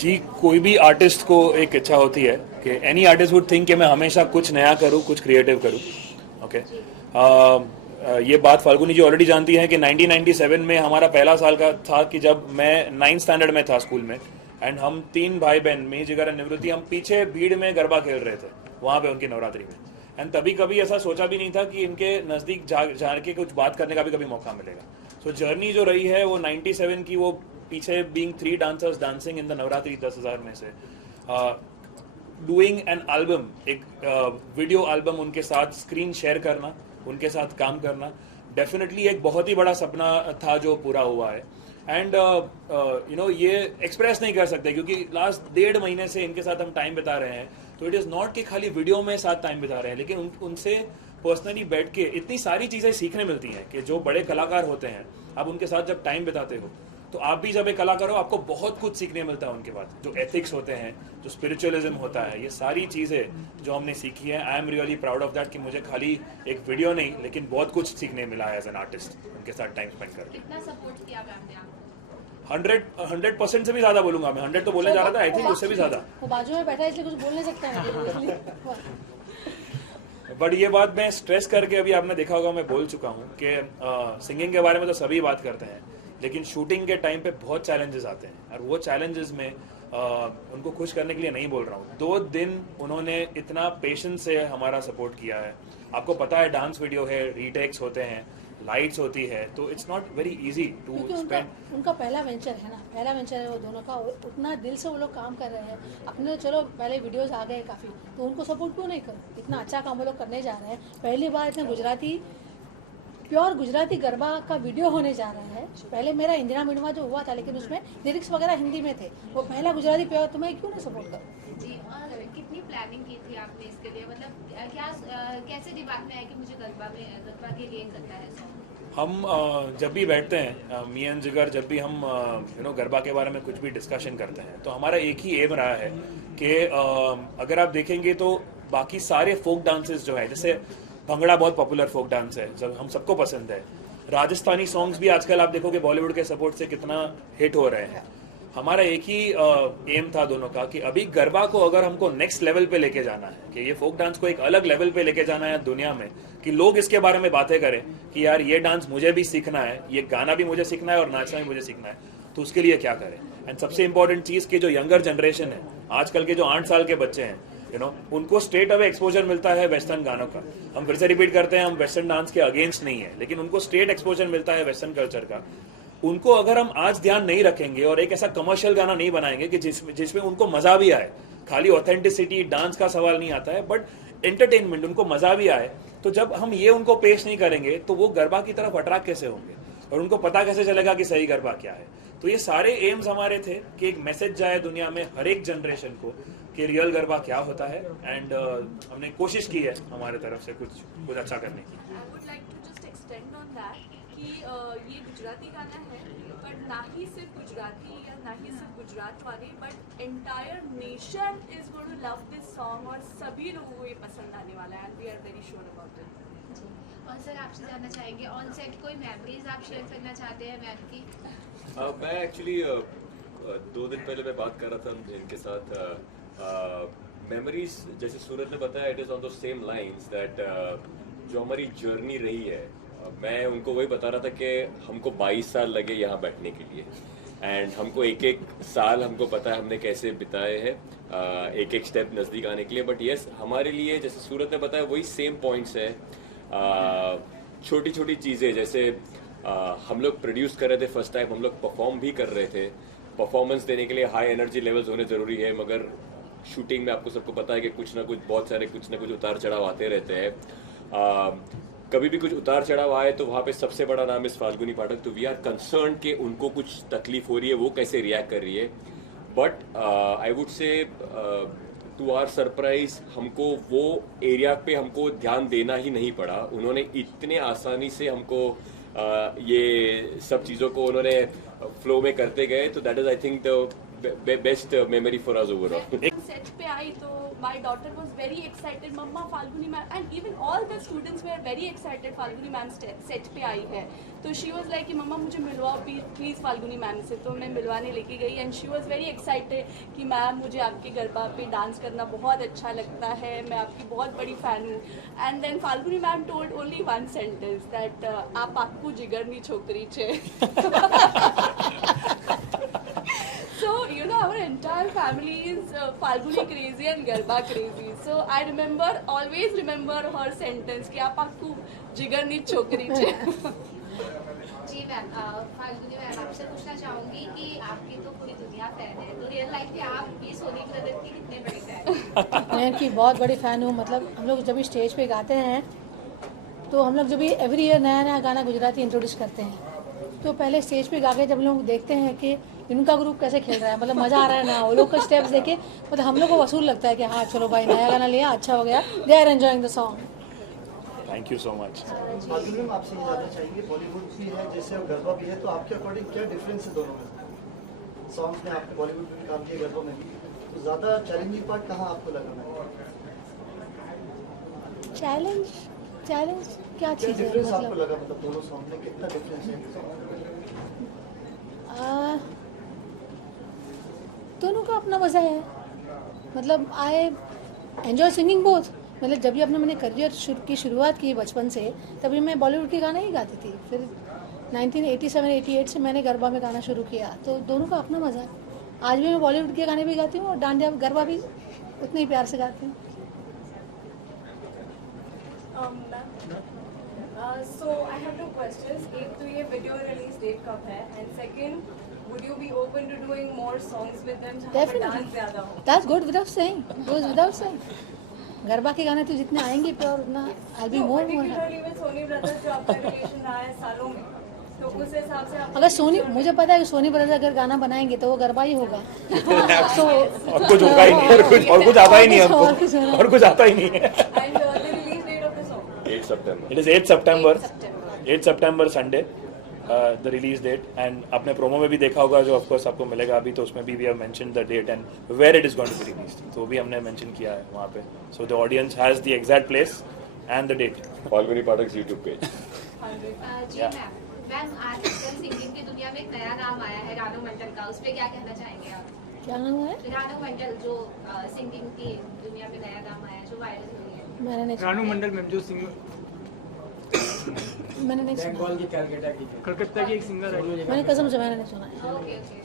जी, कोई भी आर्टिस्ट को एक इच्छा होती है कि एनी आर्टिस्ट वुड थिंक कि मैं हमेशा कुछ नया करूं, कुछ क्रिएटिव करूं। ओके। ये बात फाल्गुनी जी ऑलरेडी जानती हैं कि 1997 में हमारा पहला साल का था कि जब मैं 9th स्टैंडर्ड में था स्कूल में, एंड हम 3 भाई बहन मी जिगर निवृत्ति हम पीछे भीड़ में गरबा खेल रहे थे वहाँ पे उनकी नवरात्रि में। एंड तभी कभी ऐसा सोचा भी नहीं था कि इनके नज़दीक जा के कुछ बात करने का भी कभी मौका मिलेगा। सो जर्नी जो रही है वो 97 की, वो पीछे being 3 dancers dancing in the Navratri 10,000 में से डूइंग एन एल्बम, एक वीडियो एल्बम, उनके साथ स्क्रीन शेयर करना, उनके साथ काम करना डेफिनेटली एक बहुत ही बड़ा सपना था जो पूरा हुआ है। एंड ये एक्सप्रेस नहीं कर सकते क्योंकि लास्ट 1.5 महीने से इनके साथ हम टाइम बिता रहे हैं। तो इट इज़ नॉट कि खाली वीडियो में साथ टाइम बिता रहे हैं, लेकिन उनसे पर्सनली बैठ के इतनी सारी चीज़ें सीखने मिलती हैं कि जो बड़े कलाकार होते हैं, आप उनके साथ जब टाइम बिताते हो तो आप भी जब एक कलाकार हो आपको बहुत कुछ सीखने मिलता है उनके बाद। जो एथिक्स होते हैं, जो स्पिरिचुअलिज्म होता है, ये सारी चीज़ें जो हमने सीखी है, I am really proud of that कि मुझे खाली एक वीडियो नहीं लेकिन बहुत कुछ सीखने मिला है एज एन आर्टिस्ट उनके साथ टाइम स्पेंड करके। कितना सपोर्ट किया मैम ने आपको? 100% से भी ज़्यादा बोलूंगा मैं। 100 तो बोलने जा रहा था, आई थिंक उससे भी ज़्यादा। वो बाजू में बैठा है इसलिए कुछ बोल नहीं सकता है। बट ये बात मैं स्ट्रेस करके, अभी आपने देखा होगा मैं बोल चुका हूँ कि सिंगिंग के बारे में तो सभी बात करते हैं, लेकिन शूटिंग के टाइम पे बहुत चैलेंजेस आते हैं और वो चैलेंजेस में उनको खुश करने के लिए नहीं बोल रहा हूँ। 2 दिन उन्होंने इतना पेशेंस से हमारा सपोर्ट किया है। आपको पता है डांस वीडियो है, रीटेक्स होते हैं, लाइट्स होती है, तो it's not very easy to spend. उनका पहला वेंचर है ना, पहला वेंचर है वो दोनों का, उतना दिल से वो लोग काम कर रहे हैं। अपने चलो पहले वीडियोस आ गए काफ़ी, तो उनको सपोर्ट क्यों नहीं करो? इतना अच्छा काम वो लोग करने जा रहे हैं। पहली बार इतने गुजराती, प्योर गुजराती गरबा का वीडियो होने जा रहा है। पहले मेरा इंदिरा मिनवा जो हुआ था, लेकिन उसमें लिरिक्स वगैरह हिंदी में थे। वो पहला गुजराती प्योर, तो मैं क्यों नहीं सपोर्ट करूँ? जी, और कितनी प्लानिंग की थी आपने इसके लिए? मतलब क्या कैसे दिमाग में आया कि मुझे गरबा के लिए करना है सॉन्ग? हम जब भी बैठते हैं मी एंड जिगर, जब भी हम गरबा के बारे में कुछ भी डिस्कशन करते हैं, तो हमारा एक ही एम रहा है कि अगर आप देखेंगे तो बाकी सारे फोक डांसेस जो है, जैसे भंगड़ा बहुत पॉपुलर फोक डांस है, जब हम सबको पसंद है। राजस्थानी सॉन्ग्स भी आजकल आप देखोगे बॉलीवुड के सपोर्ट से कितना हिट हो रहे हैं। हमारा एक ही एम था दोनों का कि अभी गरबा को अगर हमको नेक्स्ट लेवल पे लेके जाना है, कि ये फोक डांस को एक अलग लेवल पे लेके जाना है दुनिया में, कि लोग इसके बारे में बातें करें कि यार ये डांस मुझे भी सीखना है, ये गाना भी मुझे सीखना है और नाचना भी मुझे सीखना है, तो उसके लिए क्या करें। एंड सबसे इंपॉर्टेंट चीज़ कि जो यंगर जनरेशन है, आजकल के जो 8 साल के बच्चे हैं, उनको स्ट्रेट अवे एक्सपोजर मिलता है वेस्टर्न गानों का। हम फिर से रिपीट करते हैं, हम वेस्टर्न डांस के अगेंस्ट नहीं है, लेकिन उनको स्ट्रेट एक्सपोजर मिलता है वेस्टर्न कल्चर का। उनको अगर हम आज ध्यान नहीं रखेंगे और एक ऐसा कमर्शियल गाना नहीं बनाएंगे कि जिसमें उनको मजा भी आए, खाली ऑथेंटिसिटी डांस का सवाल नहीं आता है, बट एंटरटेनमेंट, उनको मजा भी आए, तो जब हम ये उनको पेश नहीं करेंगे तो वो गरबा की तरफ अट्रैक्ट कैसे होंगे और उनको पता कैसे चलेगा कि सही गरबा क्या है। तो ये सारे एम्स हमारे थे कि एक मैसेज जाए दुनिया में हर एक जनरेशन को कि रियल गरबा क्या होता है। एंड हमने कोशिश की है हमारे तरफ से कुछ अच्छा करने की। I would like to just extend on that कि ये गुजराती गाना है, बट ना ही सिर्फ गुजराती या ना ही सिर्फ गुजरात वाले, but entire nation is going to love this song और सभी लोगों को ये पसंद आने वाला है, and we are very sure about it. और सर आपसे जानना चाहेंगे ऑन सेट कोई मेमोरीज आप शेयर करना चाहते हैं मैम की? मैं एक्चुअली 2 दिन पहले मैं बात कर रहा था इनके साथ। मेमोरीज जैसे सूरज ने बताया, it is on the same lines that जो हमारी जर्नी रही है, मैं उनको वही बता रहा था कि हमको 22 साल लगे यहाँ बैठने के लिए, एंड हमको एक एक साल हमको पता है हमने कैसे बिताए हैं एक एक स्टेप नज़दीक आने के लिए। बट यस, हमारे लिए जैसे सूरज ने बताया वही सेम पॉइंट्स है। छोटी छोटी चीज़ें जैसे हम लोग प्रोड्यूस कर रहे थे फर्स्ट टाइम, हम लोग परफॉर्म भी कर रहे थे। परफॉर्मेंस देने के लिए हाई एनर्जी लेवल्स होने ज़रूरी है, मगर शूटिंग में आपको सबको पता है कि कुछ ना कुछ उतार चढ़ाव आते रहते हैं। कभी भी कुछ उतार चढ़ाव आए तो वहाँ पे सबसे बड़ा नाम इस फाल्गुनी पाठक, तो वी आर कंसर्न कि उनको कुछ तकलीफ हो रही है, वो कैसे रिएक्ट कर रही है। But I would say to our surprise हमको वो एरिया पे हमको ध्यान देना ही नहीं पड़ा। उन्होंने इतने आसानी से हमको ये सब चीज़ों को उन्होंने फ्लो में करते गए। तो that is I think the best memory for us overall. Set पे आई तो my daughter was very excited, मम्मा Falguni ma'am, and even all the students were very excited Falguni ma'am set पे आई है. तो शी वाज लाइक कि मम्मा मुझे मिलवाओ प्लीज़ फाल्गुनी मैम से. तो मैं मिलवाने लेके गई and she was very excited कि मैम मुझे आपके गरबा पे डांस करना बहुत अच्छा लगता है, मैं आपकी बहुत बड़ी फ़ैन हूँ. And then Falguni ma'am told only one sentence that आप आपको जिगरनी छोकरी छे. So, you know, our entire family is Falguni crazy and Garba crazy. So, I always remember her sentence कि आप आपको जिगर नी छोकरी छे. जी मैम, फाल्गुनी मैम आपसे पूछना चाहूंगी कि आपकी तो पूरी दुनिया फैन है, तो रियल लाइफ में आप भी सोनी ब्रदर की कितने बड़ी फैन? मैं इनकी बहुत बड़ी फ़ैन हूँ. मतलब हम लोग जब भी स्टेज पे गाते हैं तो हम लोग जब भी एवरी ईयर नया नया गाना गुजराती इंट्रोड्यूस करते हैं तो पहले स्टेज पे गा के जब लोग देखते हैं कि इनका ग्रुप कैसे खेल रहा है, मतलब मज़ा आ रहा है ना, वो लोग का स्टेप्स देखे मतलब हम लोग को वसूल लगता है कि हाँ चलो भाई नया गाना लिया, अच्छा हो गया, they are enjoying the song. Thank you so much. Falguni ma'am आपसे ये जानना चाहेंगे, बॉलीवुड भी है जैसे और गरबा भी है, तो आपके अकॉर्डिंग क्या डिफरेंस है दोनों में? सॉन्ग्स में आपने बॉलीवुड में भी काम किया, गरबा में भी, तो ज़्यादा चैलेंजिंग पार्ट कहाँ आपको लगा? चैलेंज क्या क्या चीज़ है डिफरेंस आपको मतलब? लगा, मतलब दोनों सॉन्ग में कितना डिफरेंस है? दोनों का अपना मज़ा है. मतलब आई एन्जॉय सिंगिंग बोथ. मतलब जब भी अपने मैंने करियर की शुरुआत की बचपन से, तभी मैं बॉलीवुड के गाने ही गाती थी. फिर 1987-88 से मैंने गरबा में गाना शुरू किया, तो दोनों का अपना मज़ा है. आज भी मैं बॉलीवुड के गाने भी गाती हूँ और डांडिया गरबा भी उतने ही प्यार से गाती हूँ. So I have two questions. एक तो ये video release date कब है? And second, would you be open to doing more songs with them जहाँ पर dance ज़्यादा हो? That's good without saying. Goes without saying. Garba के गाने तो जितने आएंगे पे और उतना I'll be more happy. Particularly with Sony Brothers जो आपका relation रहा है सालों में, तो उस हिसाब से आप अगर सोनी, मुझे पता है कि सोनी ब्रदर अगर गाना बनाएंगे तो वो गरबा ही होगा. So और कुछ होगा ही नहीं, और कुछ आता ही नहीं हमको, और कुछ आता ही नहीं है. and the release date of the song. 8 September. It is 8 September Sunday, the release date. And आपने प्रोमो में भी देखा होगा जो ऑफ कोर्स आपको मिलेगा अभी, तो उसमें भी we have mentioned the date and where it is going to be released. तो भी हमने mention किया है वहाँ पे. So the audience has the exact place and the date. Falguni Pathak's YouTube page. Ji ma'am, ma'am आजकल singing की दुनिया में एक नया नाम आया है रानू मंडल का, उस पर क्या कहना चाहेंगे आप? क्या नाम है? रानू मंडल जो सिंगिंग की दुनिया में नया नाम आया जो वायरल हुई है. मैंने नहीं रानू सुना. मंडल मैम जो सिंगर मैंने नहीं सुना. कलकत्ता की एक सिंगर है. मैंने कसम से मैंने नहीं सुना है. Okay okay.